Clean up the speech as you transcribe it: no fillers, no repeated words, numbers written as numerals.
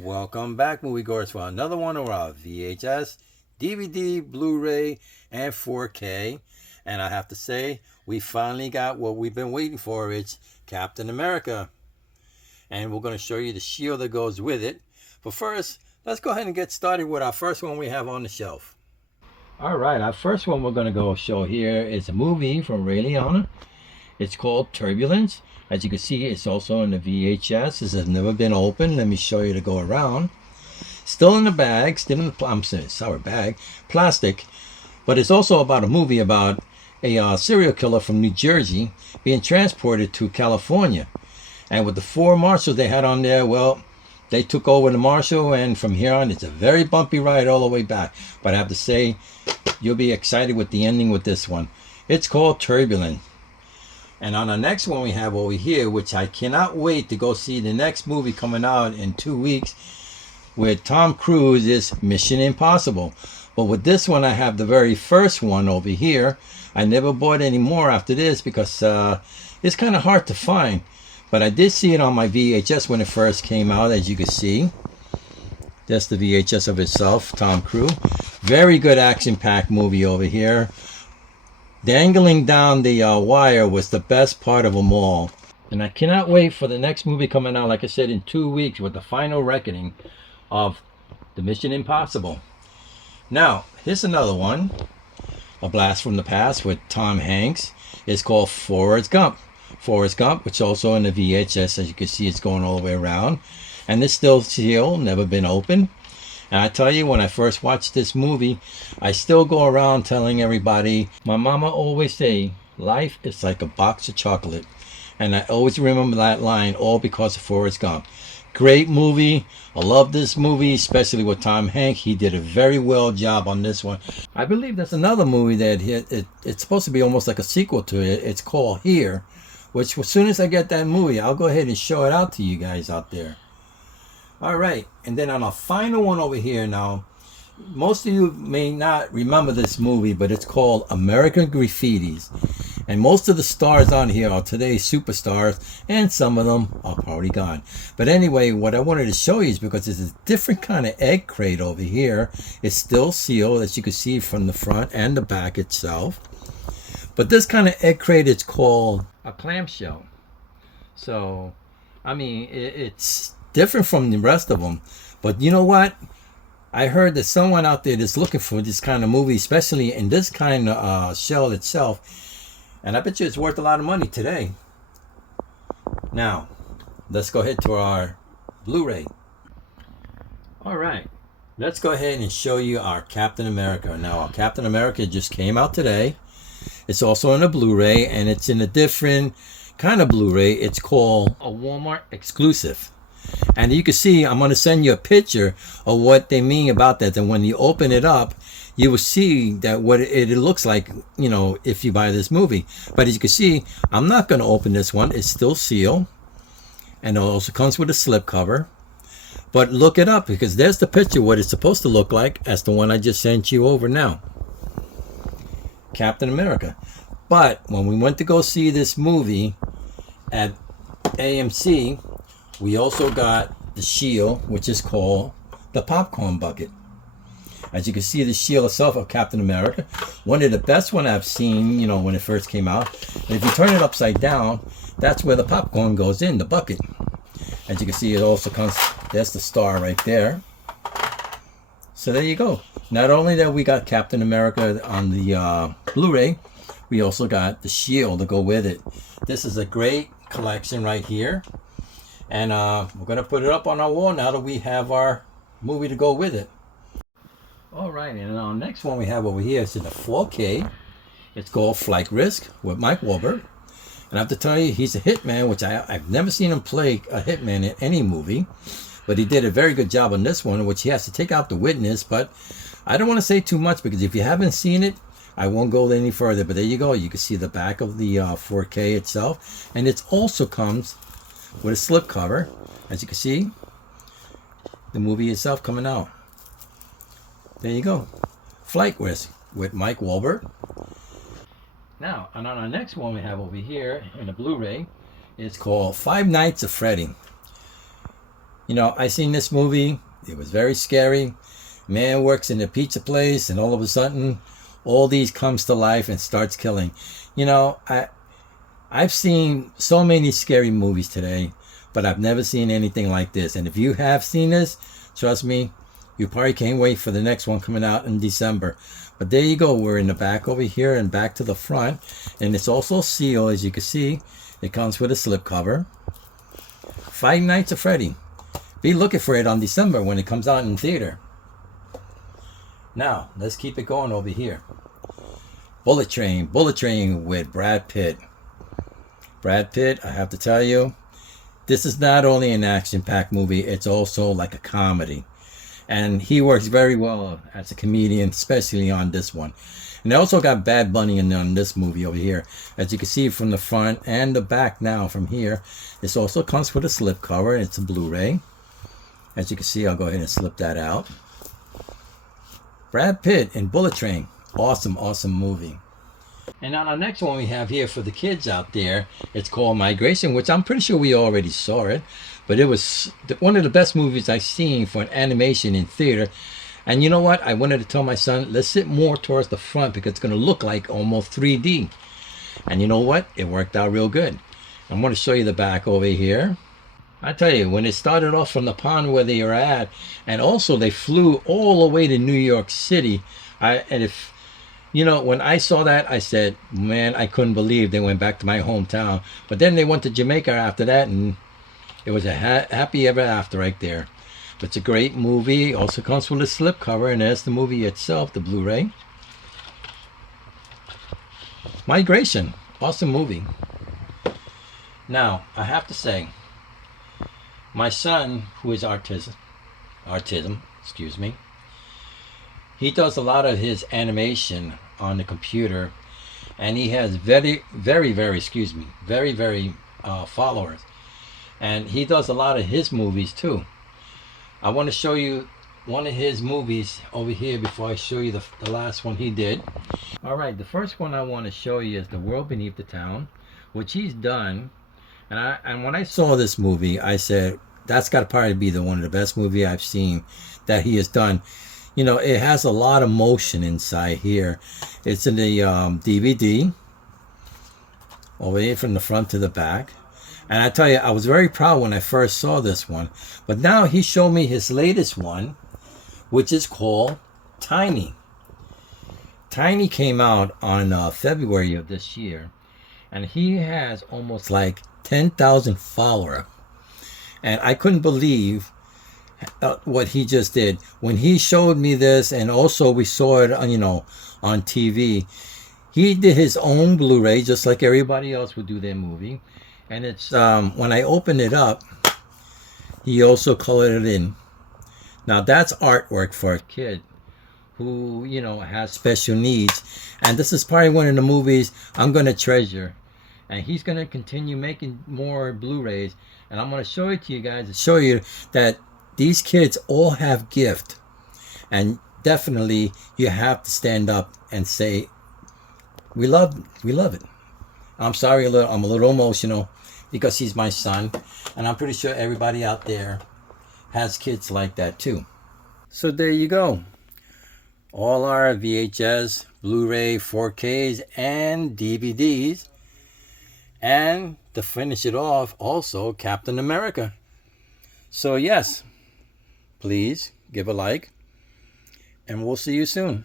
Welcome back, moviegoers, for another one of our VHS, DVD, Blu-ray, and 4K. And I have to say, we finally got what we've been waiting for. It's Captain America. And we're going to show you the shield that goes with it. But first, let's go ahead and get started with our first one we have on the shelf. All right, our first one we're going to go show here is a movie from Ray Liotta. It's called Turbulence. As you can see, it's also in the VHS. This has never been opened. Let me show you to go around. Still in the bag, still in the plastic. But it's also about a movie about a serial killer from New Jersey being transported to California. And with the 4 marshals they had on there, well, they took over the marshal, and from here on, it's a very bumpy ride all the way back. But I have to say, you'll be excited with the ending with this one. It's called Turbulence. And on the next one we have over here, which I cannot wait to go see the next movie coming out in 2 weeks with Tom Cruise, is Mission Impossible. But with this one, I have the very first one over here. I never bought any more after this because it's kind of hard to find. But I did see it on my VHS when it first came out, as you can see. That's the VHS of itself, Tom Cruise. Very good action-packed movie over here. Dangling down the wire was the best part of them all. And I cannot wait for the next movie coming out, like I said, in 2 weeks with the final reckoning of the Mission Impossible. Now, here's another one. A blast from the past with Tom Hanks. It's called Forrest Gump. Forrest Gump, which is also in the VHS. As you can see, it's going all the way around. And it's still sealed, never been opened. And I tell you, when I first watched this movie, I still go around telling everybody, my mama always say, life is like a box of chocolate. And I always remember that line, all because of Forrest Gump. Great movie. I love this movie, especially with Tom Hanks. He did a very well job on this one. I believe there's another movie that it's supposed to be almost like a sequel to it. It's called Here, which as soon as I get that movie, I'll go ahead and show it out to you guys out there. All right, and then on a final one over here now, most of you may not remember this movie, but it's called American Graffitis. And most of the stars on here are today's superstars, and some of them are probably gone. But anyway, what I wanted to show you is because there's a different kind of egg crate over here. It's still sealed, as you can see from the front and the back itself. But this kind of egg crate is called a clamshell. So, I mean, it's different from the rest of them. But you know what? I heard that someone out there that's looking for this kind of movie, especially in this kind of shell itself. And I bet you it's worth a lot of money today. Now, let's go ahead to our Blu-ray. All right. Let's go ahead and show you our Captain America. Now, our Captain America just came out today. It's also in a Blu-ray, and it's in a different kind of Blu-ray. It's called a Walmart exclusive. And you can see, I'm going to send you a picture of what they mean about that. And when you open it up, you will see that what it looks like, you know, if you buy this movie. But as you can see, I'm not going to open this one. It's still sealed. And it also comes with a slip cover. But look it up, because there's the picture, what it's supposed to look like, as the one I just sent you over now. Captain America. But when we went to go see this movie at AMC, we also got the shield, which is called the popcorn bucket. As you can see, the shield itself of Captain America, one of the best one I've seen, you know, when it first came out. And if you turn it upside down, that's where the popcorn goes in, the bucket. As you can see, it also comes, there's the star right there. So there you go. Not only that we got Captain America on the Blu-ray, we also got the shield to go with it. This is a great collection right here. And we're going to put it up on our wall now that we have our movie to go with it. All right, and our next one we have over here is in the 4K. It's called Flight Risk with Mike Wahlberg. And I have to tell you, he's a hitman, which I've never seen him play a hitman in any movie. But he did a very good job on this one, which he has to take out the witness. But I don't want to say too much, because if you haven't seen it, I won't go any further. But there you go. You can see the back of the 4K itself. And it also comes with a slip cover. As you can see, the movie itself coming out. There you go. Flight Risk with Mike Wahlberg. Now, and on our next one we have over here in the Blu-ray, it's called Five Nights at Freddy. You know, I seen this movie. It was very scary. Man works in a pizza place, and all of a sudden, all these comes to life and starts killing. You know, I've seen so many scary movies today, but I've never seen anything like this. And if you have seen this, trust me, you probably can't wait for the next one coming out in December. But there you go. We're in the back over here and back to the front. And it's also sealed, as you can see. It comes with a slipcover. Five Nights at Freddy. Be looking for it on December when it comes out in theater. Now, let's keep it going over here. Bullet Train with Brad Pitt. Brad Pitt, I have to tell you, this is not only an action-packed movie, it's also like a comedy. And he works very well as a comedian, especially on this one. And they also got Bad Bunny on this movie over here. As you can see from the front and the back now from here, this also comes with a slipcover. It's a Blu-ray. As you can see, I'll go ahead and slip that out. Brad Pitt in Bullet Train. Awesome, awesome movie. And now the next one we have here for the kids out there, it's called Migration, which I'm pretty sure we already saw it. But it was one of the best movies I've seen for an animation in theater. And you know what? I wanted to tell my son, let's sit more towards the front because it's going to look like almost 3D. And you know what? It worked out real good. I'm going to show you the back over here. I tell you, when it started off from the pond where they were at, and also they flew all the way to New York City. You know, when I saw that, I said, man, I couldn't believe they went back to my hometown. But then they went to Jamaica after that, and it was a happy ever after right there. But it's a great movie. Also comes with a slipcover, and there's the movie itself, the Blu-ray. Migration. Awesome movie. Now, I have to say, my son, who is autism, excuse me, he does a lot of his animation on the computer, and he has very followers, and he does a lot of his movies too. I want to show you one of his movies over here before I show you the last one he did. All right, the first one I want to show you is The World Beneath the Town, which he's done. And when I saw this movie, I said, that's got to probably be one of the best movie I've seen that he has done. You know, it has a lot of motion inside here. It's in the DVD, over here from the front to the back. And I tell you, I was very proud when I first saw this one. But now he showed me his latest one, which is called Tiny. Tiny came out on February of this year. And he has almost like 10,000 followers. And I couldn't believe what he just did. When he showed me this, and also we saw it on, on TV, he did his own Blu-ray, just like everybody else would do their movie. And it's, when I opened it up, he also colored it in. Now that's artwork for a kid who, has special needs. And this is probably one of the movies I'm going to treasure. And he's going to continue making more Blu-rays. And I'm going to show it to you guys to show you that these kids all have gift. And definitely you have to stand up and say, we love it. I'm sorry, I'm a little emotional because he's my son. And I'm pretty sure everybody out there has kids like that too. So there you go. All our VHS, Blu-ray, 4Ks, and DVDs. And to finish it off, also Captain America. So yes, please give a like, and we'll see you soon.